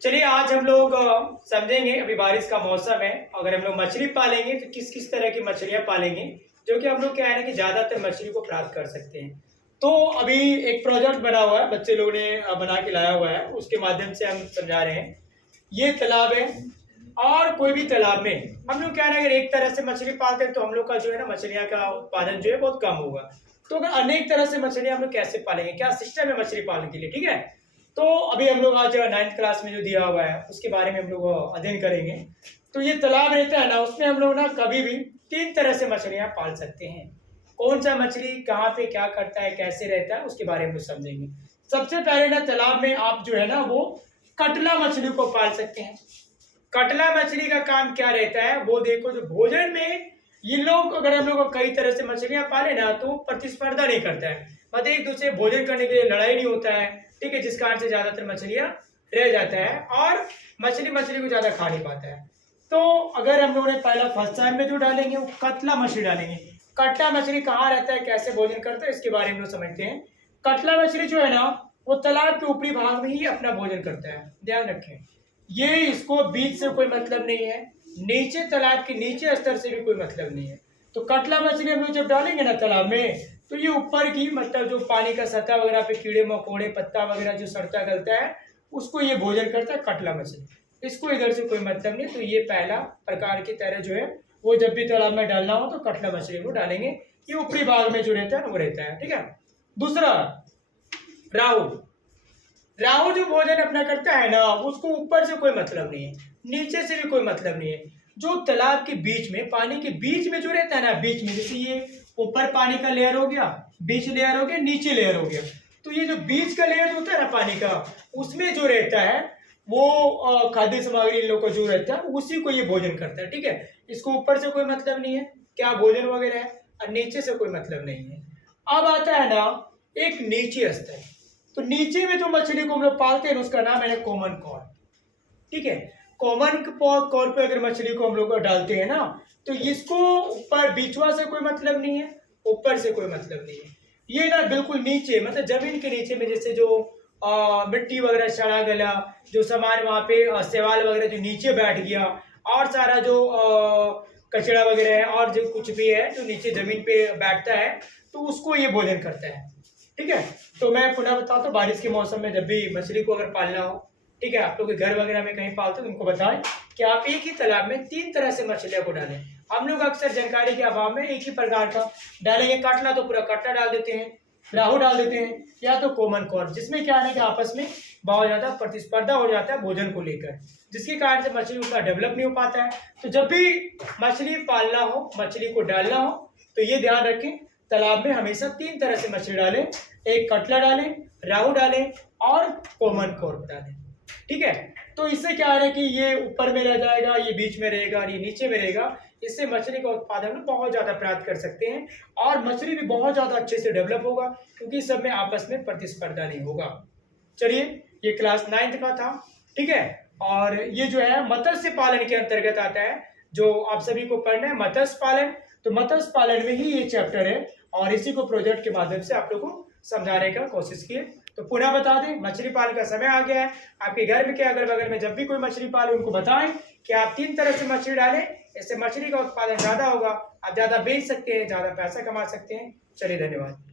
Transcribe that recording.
चलिए आज हम लोग समझेंगे। अभी बारिश का मौसम है। अगर हम लोग मछली पालेंगे तो किस किस तरह की मछलियां पालेंगे जो कि हम लोग क्या है ना कि ज़्यादातर मछली को प्राप्त कर सकते हैं। तो अभी एक प्रोजेक्ट बना हुआ है, बच्चे लोगों ने बना के लाया हुआ है, उसके माध्यम से हम समझा रहे हैं। ये तालाब है और कोई भी तालाब में हम लोग क्या है ना, अगर एक तरह से मछली पालते हैं तो हम लोग का जो है ना मछलियाँ का उत्पादन जो है बहुत कम होगा। तो अगर अनेक तरह से मछलियाँ हम लोग कैसे पालेंगे, क्या सिस्टम है मछली पालने के लिए, ठीक है। तो अभी हम लोग आज 9th क्लास में जो दिया हुआ है उसके बारे में हम लोग अध्ययन करेंगे। तो ये तालाब रहता है ना, उसमें हम लोग ना कभी भी 3 तरह से मछलियाँ पाल सकते हैं। कौन सा मछली कहाँ पे क्या करता है, कैसे रहता है, उसके बारे में समझेंगे। सबसे पहले ना तालाब में आप जो है ना वो कटला मछली को पाल सकते हैं। कटला मछली का काम क्या रहता है वो देखो, जो भोजन में ये लोग, अगर हम लोग कई तरह से मछलियां पाले ना तो प्रतिस्पर्धा नहीं करता है, मतलब एक दूसरे भोजन करने के लिए लड़ाई नहीं होता है, ठीक है, जिस कारण से ज्यादातर मछलियां रह जाता है और मछली को ज्यादा खा नहीं पाता है। तो अगर हम लोग ने पहला फर्स्ट टाइम में जो डालेंगे वो कतला मछली डालेंगे। कटला मछली कहाँ रहता है, कैसे भोजन करता है, इसके बारे में लोग समझते हैं। कटला मछली जो है ना वो तालाब के ऊपरी भाग में ही अपना भोजन करता है, ध्यान रखें। ये इसको बीच से कोई मतलब नहीं है, नीचे तालाब के नीचे स्तर से भी कोई मतलब नहीं है। तो कटला मछली हम लोग जब डालेंगे ना तालाब में तो ये ऊपर की मतलब जो पानी का सतह वगैरह पे कीड़े मकोड़े पत्ता वगैरह जो सड़ता गलता है उसको ये भोजन करता है कटला मछली। इसको इधर से कोई मतलब नहीं। तो ये पहला प्रकार की तरह जो है वो जब भी तालाब में डालना हो तो कटला मछली को डालेंगे। ये ऊपरी भाग में जो रहता है वो रहता है, ठीक है। दूसरा राहु। राहु जो भोजन अपना करता है ना उसको ऊपर से कोई मतलब नहीं है, नीचे से भी कोई मतलब नहीं है। जो तालाब के बीच में पानी के बीच में जो रहता है ना, बीच में जैसे ये ऊपर पानी का लेयर हो गया, बीच लेयर हो गया, नीचे लेयर हो गया, तो ये जो बीच का लेयर होता है ना पानी का, उसमें जो रहता है वो खाद्य सामग्री इन लोग का जो रहता है उसी को ये भोजन करता है, ठीक है। इसको ऊपर से कोई मतलब नहीं है क्या भोजन वगैरह है, और नीचे से कोई मतलब नहीं है। अब आता है ना एक नीचे स्तर। तो नीचे में जो मछली को हम लोग पालते हैं उसका नाम है कॉमन कॉर्प, ठीक है। कॉमन कॉर्प पे अगर मछली को हम लोग डालते हैं ना तो इसको ऊपर बीचवा से कोई मतलब नहीं है, ऊपर से कोई मतलब नहीं है। ये ना बिल्कुल नीचे मतलब जमीन के नीचे में, जैसे जो मिट्टी वगैरह सड़ा गला जो सामान वहाँ पे शैवाल वगैरह जो नीचे बैठ गया, और सारा जो कचरा वगैरह है और जो कुछ भी है जो नीचे जमीन पे बैठता है तो उसको ये भोजन करता है, ठीक है। तो मैं पुनः बताता हूँ, बारिश के मौसम में जब भी मछली को अगर पालना हो, ठीक है, आप लोग के घर वगैरह में कहीं पालते हो तो उनको बताएं कि आप एक ही तालाब में 3 तरह से मछलियों को डालें। हम लोग अक्सर जानकारी के अभाव में एक ही प्रकार का डालेंगे। कटला तो पूरा कटला डाल देते हैं, राहु डाल देते हैं, या तो कॉमन कॉर्प, जिसमें क्या है कि आपस में बहुत ज्यादा प्रतिस्पर्धा हो जाता है भोजन को लेकर, जिसके कारण से मछली उतना डेवलप नहीं हो पाता है। तो जब भी मछली पालना हो, मछली को डालना हो, तो ये ध्यान रखें तालाब में हमेशा 3 तरह से मछली डालें। एक कटला डालें, राहु डालें और कॉमन कॉर्प डालें, ठीक है। तो इससे क्या है कि ये ऊपर में रह जाएगा, ये बीच में रहेगा और ये नीचे में रहेगा। इससे मछली का उत्पादन बहुत ज्यादा प्राप्त कर सकते हैं और मछली भी बहुत ज्यादा अच्छे से डेवलप होगा, क्योंकि सब में आपस में प्रतिस्पर्धा नहीं होगा। चलिए, ये क्लास 9th का था, ठीक है। और ये जो है मत्स्य पालन के अंतर्गत आता है, जो आप सभी को पढ़ना है मत्स्य पालन। तो मत्स्य पालन में ही ये चैप्टर है और इसी को प्रोजेक्ट के माध्यम से आप लोगों को समझाने का कोशिश किए। तो पुनः बता दें, मछली पालन का समय आ गया है। आपके घर में के अगल बगल में जब भी कोई मछली पाले उनको बताएं कि आप 3 तरह से मछली डालें, इससे मछली का उत्पादन ज्यादा होगा, आप ज्यादा बेच सकते हैं, ज्यादा पैसा कमा सकते हैं। चलिए, धन्यवाद।